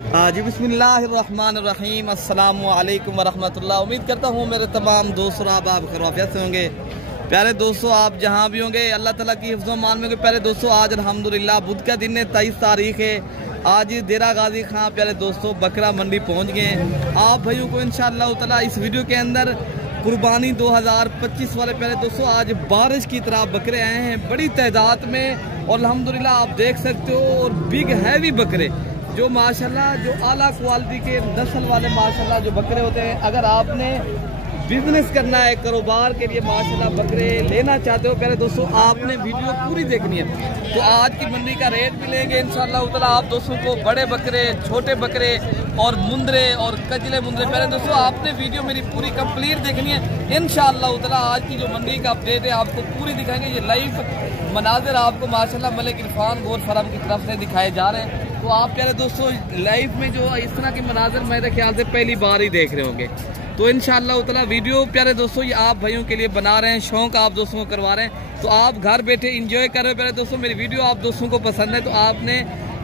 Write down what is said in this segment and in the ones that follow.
जी बिस्मिल्लाहिर्रहमानिर्रहीम, अस्सलामु अलैकुम वरहमतुल्लाह। उम्मीद करता हूँ मेरे तमाम दोस्त और आप खैरियत से होंगे। प्यारे दोस्तों, आप जहाँ भी होंगे अल्लाह ताला की हिफ्ज़ व मान में। प्यारे दोस्तों, आज अल्हम्दुलिल्लाह बुध का दिन है, 23 तारीख है। आज देरा गाजी खां प्यारे दोस्तों बकरा मंडी पहुँच गए। आप भाइयों को इंशाअल्लाह ताला इस वीडियो के अंदर कुर्बानी 2025 वाले प्यारे दोस्तों आज बारिश की तरह बकरे आए हैं बड़ी तादाद में, और अल्हम्दुलिल्लाह आप देख सकते हो। और बिग हैवी बकरे जो माशाल्लाह जो आला क्वालिटी के नस्ल वाले माशाल्लाह जो बकरे होते हैं। अगर आपने बिजनेस करना है, कारोबार के लिए माशाल्लाह बकरे लेना चाहते हो प्यारे दोस्तों, आपने वीडियो पूरी देखनी है। तो आज की मंडी का रेट भी लेंगे इंशाअल्लाह ताला आप दोस्तों को। बड़े बकरे, छोटे बकरे और मुंदरे और कजले मुंदरे प्यारे दोस्तों, आपने वीडियो मेरी पूरी कंप्लीट देखनी है इंशाअल्लाह ताला। आज की जो मंडी का अपडेट है आपको पूरी दिखाएंगे। ये लाइव मनाजिर आपको माशाल्लाह मलिक इरफान गोर फार्म की तरफ से दिखाए जा रहे हैं। तो आप प्यारे दोस्तों लाइव में जो इस तरह के मनाजिर मेरे ख्याल से पहली बार ही देख रहे होंगे। तो इंशाअल्लाह ताला वीडियो प्यारे दोस्तों ये आप भाइयों के लिए बना रहे हैं, शौक आप दोस्तों को करवा रहे हैं। तो आप घर बैठे एंजॉय कर रहे हो प्यारे दोस्तों। मेरी वीडियो आप दोस्तों को पसंद है तो आपने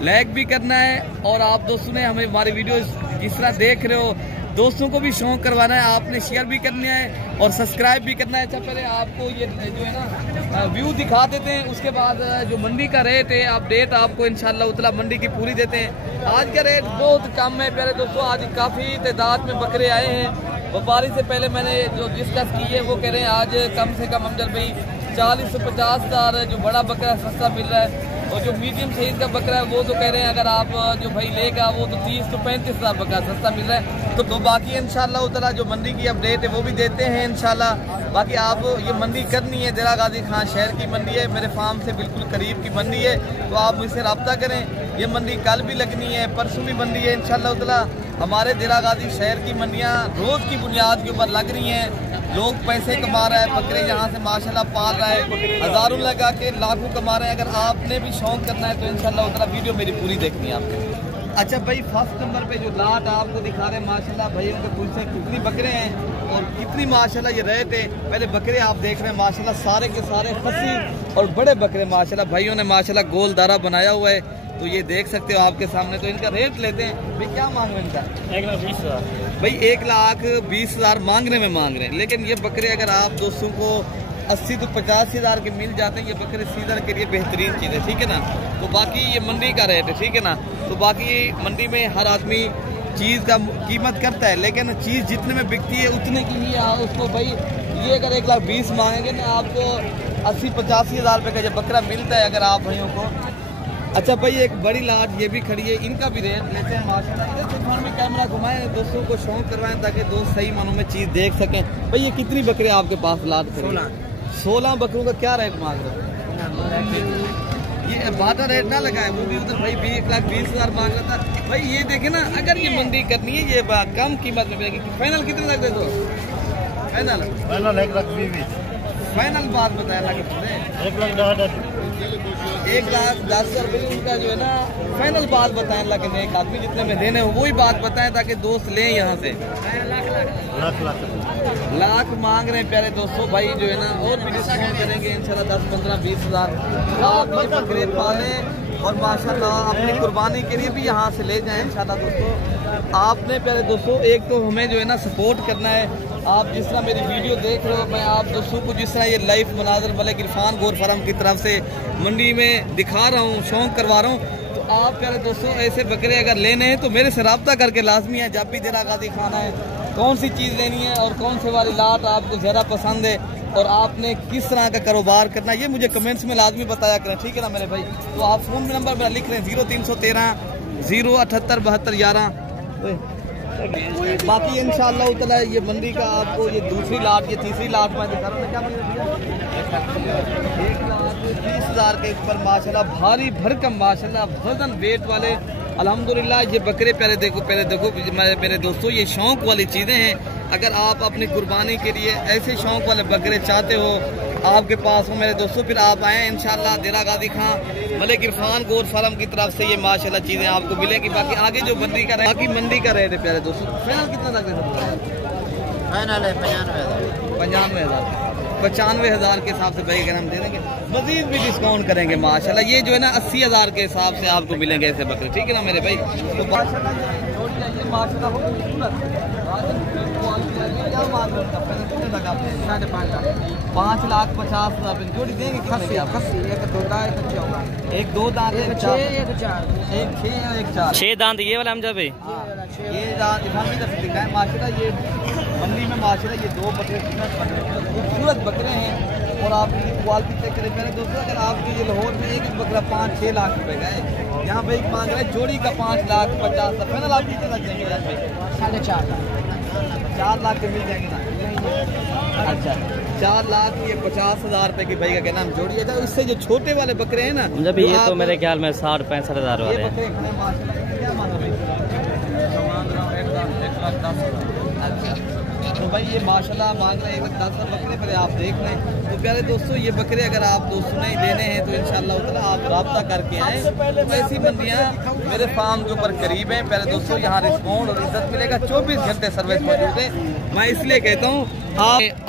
लाइक भी करना है, और आप दोस्तों ने हमें हमारी वीडियो जिस तरह देख रहे हो दोस्तों को भी शौक करवाना है। आपने शेयर भी करना है और सब्सक्राइब भी करना है। अच्छा, पहले आपको ये जो है ना व्यू दिखा देते हैं, उसके बाद जो मंडी का रेट है अपडेट आपको इंशाअल्लाह ताला मंडी की पूरी देते हैं। आज का रेट बहुत कम है प्यारे दोस्तों, आज काफ़ी तादाद में बकरे आए हैं। व्यापारी से पहले मैंने जो डिस्कस की है वो कह रहे हैं आज कम से कम अमजद भाई 40 से 50 हज़ार जो बड़ा बकरा सस्ता मिल रहा है, और जो मीडियम साइज का बकरा है वो तो कह रहे हैं अगर आप जो भाई लेगा वो तो 30 से 35 हज़ार बकरा सस्ता मिल रहा है। तो बाकी इंशाअल्लाह ताला जो मंडी की अपडेट है वो भी देते हैं इंशाअल्लाह। बाकी आप ये मंडी करनी है, देरा गाजी खां शहर की मंडी है, मेरे फार्म से बिल्कुल करीब की मंडी है। तो आप मुझसे रब्ता करें। ये मंडी कल भी लगनी है, परसों भी मंडी है इंशाअल्लाह ताला। हमारे देरा गाजी शहर की मंडियाँ रोज़ की बुनियाद के ऊपर लग रही हैं। लोग पैसे कमा रहे हैं, बकरे यहाँ से माशाल्लाह पाल रहे हैं, हज़ारों लगा के लाखों कमा रहे हैं। अगर आपने भी शौक करना है तो इंशाअल्लाह ताला वीडियो मेरी पूरी देखनी है आपको। अच्छा भाई, फर्स्ट नंबर पे जो लाट आपको दिखा रहे हैं माशाल्लाह भाइयों के पूछे कितनी बकरे हैं और कितनी माशाल्लाह ये रेट है। पहले बकरे आप देख रहे हैं माशाल्लाह सारे के सारे खस्सी और बड़े बकरे माशाल्लाह भाइयों ने माशाल्लाह गोल दारा बनाया हुआ है। तो ये देख सकते हो आपके सामने। तो इनका रेट लेते हैं भाई, क्या मांग रहे हैं इनका? 1,20,000 भाई 1,20,000 मांगने में मांग रहे हैं। लेकिन ये बकरे अगर आप दोस्तों को 80 तो 85 हज़ार के मिल जाते हैं। ये बकरे सीजन के लिए बेहतरीन चीज़ है, ठीक है ना। तो बाकी ये मंडी का रेट है, ठीक है ना। तो बाकी मंडी में हर आदमी चीज़ का कीमत करता है, लेकिन चीज़ जितने में बिकती है उतने की ही उसको भाई ये अगर 1,20,000 मांगेंगे ना आपको 80-85 हज़ार रुपये का जब बकरा मिलता है अगर आप भाइयों को। अच्छा भाई, एक बड़ी लाट ये भी खड़ी है, इनका भी रेट लेते हैं माशाल्लाह। इधर से फोन में कैमरा घुमाएं, दोस्तों को शौक करवाएं ताकि दोस्त सही मानों में चीज़ देख सकें। भाई ये कितनी बकरे आपके पास लाट? 16 बकरों का क्या रेट मांग रहे हो? ये बाटा रेट ना लगाए, वो भी उधर भाई 1,20,000 मांग रहा था। भाई ये देखे ना, अगर ये मंडी करनी है ये कम कीमत में मिलेगी। फाइनल कितने तक दे दो? फाइनल 1,20,000 फाइनल बात बताया ना कितने? 1,10,000 रुपये उनका जो है ना फाइनल बात बताएं। लेकिन एक आदमी जितने में देने हो वही बात बताएं ताकि दोस्त लें यहाँ से। लाख मांग रहे हैं प्यारे दोस्तों भाई जो है ना, और भी डिस्काउंट करेंगे इंशाल्लाह 10, 15, 20 हज़ार। आप ये बकरे पालें और माशाल्लाह अपनी कुर्बानी के लिए भी यहाँ से ले जाएं इंशाल्लाह दोस्तों। आपने प्यारे दोस्तों एक तो हमें जो है ना सपोर्ट करना है। आप जिस तरह मेरी वीडियो देख रहे हो, मैं आप दोस्तों को जिस तरह ये लाइव मनाज़र मलिक इरफान गोर फार्म की तरफ से मंडी में दिखा रहा हूँ, शौक करवा रहा हूँ। तो आप प्यारे दोस्तों ऐसे बकरे अगर लेने हैं तो मेरे से रब्ता करके लाजमी है। जब भी देरा गाजी खाना है, कौन सी चीज़ लेनी है और कौन से वाली लाट आपको ज़्यादा पसंद है और आपने किस तरह का कारोबार करना है, ये मुझे कमेंट्स में लाजमी बताया करें, ठीक है ना मेरे भाई। तो आप फ़ोन नंबर मेरा लिख रहे हैं 0313 078 72 11। बाकी इंशाअल्लाह ताला ये मंडी का आपको ये दूसरी लाट, ये तीसरी लाट में दिखा रहा हूँ। क्या भैया? 1,20,000 के ऊपर माशाल्लाह भारी भरकम माशाल्लाह वजन वेट वाले अल्हम्दुलिल्लाह ये बकरे। पहले देखो मेरे दोस्तों, ये शौक वाली चीज़ें हैं। अगर आप अपनी कुर्बानी के लिए ऐसे शौक वाले बकरे चाहते हो आपके पास हो मेरे दोस्तों, फिर आप आएँ इंशाअल्लाह देरा गाजी खां मलिक इरफान गोर फार्म की तरफ से ये माशाल्लाह चीज़ें आपको मिलेंगी। बाकी आगे जो मंडी का रेट है प्यारे दोस्तों, फाइनल कितना तक दे सकते हैं? फाइनल है 95,000। 95,000। 95,000 के हिसाब से भाई अगर हम दे देंगे, मजीद भी डिस्काउंट करेंगे माशाल्लाह। ये जो है ना 80,000 के हिसाब से आपको मिलेंगे ऐसे बकरे, ठीक है ना मेरे भाई। तो माशाल्लाह 5,50,000 जोड़ी देंगे। एक दो दांत, एक 6 दांत ये वाला हम जब ये दांत दिखाएं माशाल्लाह। ये मंडी में माशाल्लाह ये 2 बकरे खूबसूरत बकरे हैं और आप क्वालिटी चेक करें मेरे दोस्तों। अगर आपके ये लाहौर में एक बकरा 5-6 लाख रुपए का है, यहाँ पे एक मांग रहे हैं जोड़ी का 5,50,000 फाइनल आप कितना देंगे यार भाई? 4.5 लाख के मिल जाएंगे ना? अच्छा 4 लाख ये 50,000 रुपए की भाई का क्या नाम जोड़ी है। इससे जो छोटे वाले बकरे हैं ना जब ये तो मेरे ख्याल में 60-65,000 वाले हैं। अच्छा तो भाई ये माशाल्लाह मांग रहे हैं 1,10,000 बकरे पर आप देख रहे हैं। तो प्यारे दोस्तों ये बकरे अगर आप दोस्तों नहीं लेने हैं तो इंशाल्लाह उतना आप रब्ता करके आए। तो ऐसी मंडियाँ मेरे फार्म के ऊपर करीब हैं प्यारे दोस्तों। यहाँ रिस्पॉन्ड और इज्जत मिलेगा, 24 घंटे सर्विस मौजूद है। मैं इसलिए कहता हूँ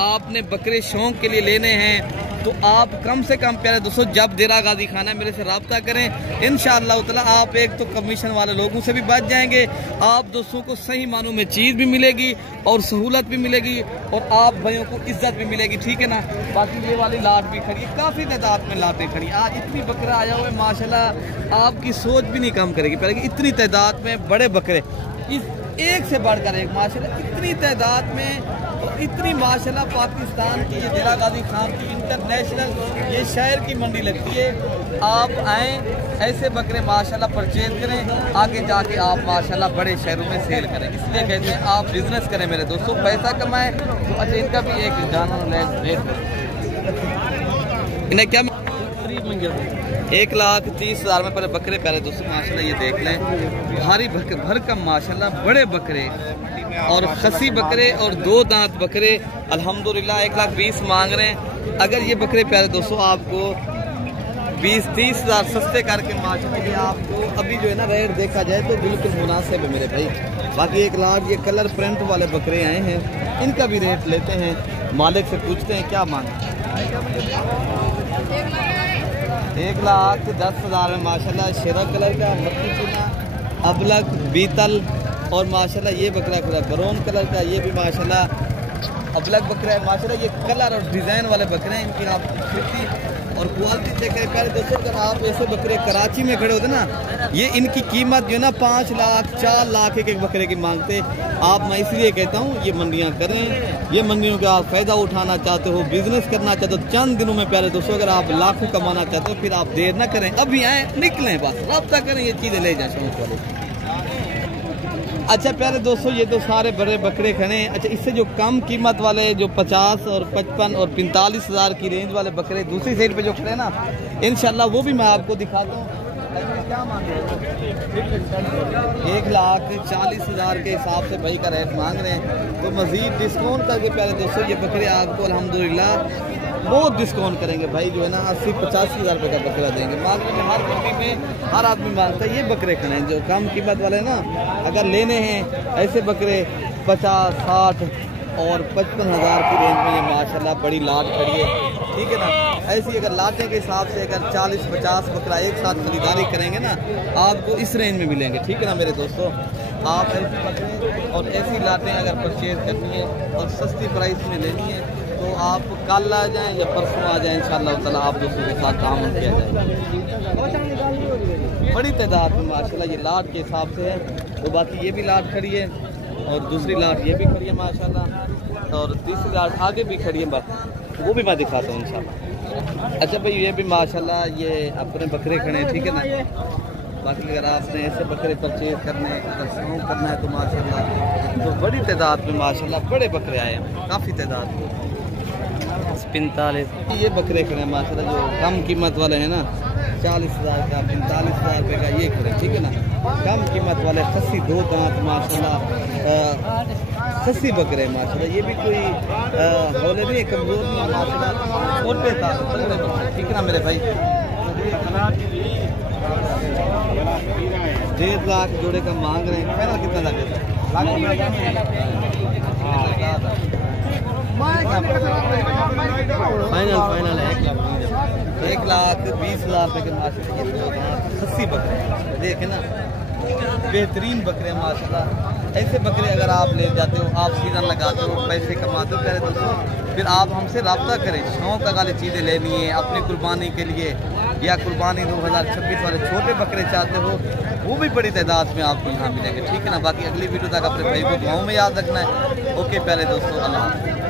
आपने बकरे शौक के लिए लेने हैं तो आप कम से कम प्यारे दोस्तों जब देरा गाजी खाना मेरे से रब्ता करें। इंशाअल्लाह ताला आप एक तो कमीशन वाले लोगों से भी बच जाएंगे, आप दोस्तों को सही मानों में चीज़ भी मिलेगी और सहूलत भी मिलेगी और आप भाइयों को इज्जत भी मिलेगी, ठीक है ना। बाकी ये वाली लाट भी खड़ी है, काफ़ी तादाद में लाटें खड़ी। आज इतनी बकरा आया हुआ है माशाल्लाह, आपकी सोच भी नहीं कम करेगी। पहले इतनी तादाद में बड़े बकरे एक से बढ़कर एक माशाल्लाह, इतनी तादाद में इतनी माशाल्लाह पाकिस्तान की ये दिला गाजी खान की इंटरनेशनल ये शहर की मंडी लगती है। आप आएँ ऐसे बकरे माशाल्लाह परचेज करें, आगे जाके आप माशाल्लाह बड़े शहरों में सेल करें। इसलिए कहते हैं आप बिजनेस करें मेरे दोस्तों, पैसा कमाएं। तो अच्छा इनका भी एक जाना रेट इन्हें क्या 1,30,000 में पहले बकरे प्यारे दोस्तों माशाल्लाह ये देख लें। भारी भरकम माशाल्लाह बड़े बकरे और खसी बकरे और 2 दांत बकरे अल्हम्दुलिल्लाह 1,20,000 मांग रहे हैं। अगर ये बकरे प्यारे दोस्तों आपको 20-30,000 सस्ते करके माशाल्लाह ये आपको अभी जो है ना रेट देखा जाए तो बिल्कुल मुनासिब है मेरे भाई। बाकी 1,00,000 ये कलर प्रिंट वाले बकरे आए हैं, इनका भी रेट लेते हैं, मालिक से पूछते हैं क्या मांग। 1,10,000 में माशाल्लाह शेरा कलर का मक्खी चूना अबलग बीतल और माशाल्लाह ये बकरा पूरा ब्राउन कलर का, ये भी माशाल्लाह अबलग बकरा है माशाल्लाह। ये कलर और डिज़ाइन वाले बकरे हैं, इनकी आप खूबसूरती और क्वालिटी चेक करें प्यारे दोस्तों। अगर आप ऐसे बकरे कराची में खड़े होते ना, ये इनकी कीमत जो है ना 5 लाख 4 लाख एक बकरे की मांगते आप। मैं इसलिए कहता हूँ ये मंडियाँ करें, ये मंडियों का आप फ़ायदा उठाना चाहते हो, बिजनेस करना चाहते हो चंद दिनों में प्यारे दोस्तों, अगर आप लाखों कमाना चाहते हो फिर आप देर ना करें, अभी आएँ निकलें, बस रब्ता करें, ये चीज़ें ले जाएँ शौक वाले। अच्छा प्यारे दोस्तों ये तो सारे बड़े बकरे खड़े हैं। अच्छा इससे जो कम कीमत वाले जो 50 और 55 और 45,000 की रेंज वाले बकरे दूसरी साइड पे जो खड़े हैं ना, इंशाल्लाह वो भी मैं आपको दिखाता हूँ। क्या मांग रहे हैं? 1,40,000 के हिसाब से भाई का रेट मांग रहे हैं। तो मजीद डिस्काउंट करके प्यारे दोस्तों ये बकरे आपको अल्हम्दुलिल्लाह बहुत डिस्काउंट करेंगे भाई, जो है ना 80-85,000 रुपये का बकरा देंगे। मार्केट में हर मंडी में हर आदमी मांगता है। ये बकरे खड़े हैं जो कम कीमत वाले ना, अगर लेने हैं ऐसे बकरे 50, 60 और 55,000 की रेंज में ये माशाल्लाह बड़ी लाट खड़ी है, ठीक है ना। ऐसी अगर लाटें के हिसाब से अगर 40-50 बकरा एक साथ खरीदारी करेंगे ना, आपको इस रेंज में मिलेंगे, ठीक है ना मेरे दोस्तों। आप ऐसी बकरे और ऐसी लाटें अगर परचेज करनी है और सस्ती प्राइस में लेनी है तो आप कल आ जाएं या परसों आ जाएं, इंशाअल्लाह ताला आप दोस्तों के साथ काम किया जाए। बड़ी तादाद में माशाल्लाह ये लाट के हिसाब से है। तो बाकी ये भी लाट खड़ी है और दूसरी लाट ये भी खड़ी है माशाल्लाह, और तीसरी लाट आगे भी खड़ी है, बस वो भी मैं दिखाता हूँ इंशाल्लाह। अच्छा भाई ये भी माशाल्लाह ये अपने बकरे खड़े हैं, ठीक है ना। बाकी अगर आपने ऐसे बकरे परचेज करने अगर शौक करना है तो माशाल्लाह तो बड़ी तादाद में माशाल्लाह बड़े बकरे आए हैं, काफ़ी तादाद में। 45 ये बकरे खड़े हैं माशाल्लाह जो कम कीमत वाले हैं ना, 40,000 का 45,000 रुपये का ये खड़े, ठीक है ना। कम कीमत वाले खस्सी 2 दांत माशाल्लाह खस्सी बकरे माशाल्लाह। ये भी कोई हौले नहीं है, कमजोर नहीं है माशाल्लाह, छोटे था ठीक है ना मेरे भाई। 1.5 लाख जोड़े का मांग रहे हैं, पहला कितना लगेगा? फाइनल फाइनल है 1,20,000 रुपये के माशाल्लाह खस्सी बकरे देखे ना, बेहतरीन बकरे माशाल्लाह। ऐसे बकरे अगर आप ले जाते हो, आप सीजन लगाते हो, पैसे कमाते हो प्यारे दोस्तों, फिर आप हमसे रब्ता करें। शौक वाली चीज़ें लेनी है अपनी कुर्बानी के लिए, या कुर्बानी 2026 वाले छोटे बकरे चाहते हो, वो भी बड़ी तादाद में आपको यहाँ मिलेंगे। ठीक है ना। बाकी अगली वीडियो तक अपने भाई को दुआओं में याद रखना है। ओके प्यारे दोस्तों, अल्लाह हाफ़िज़।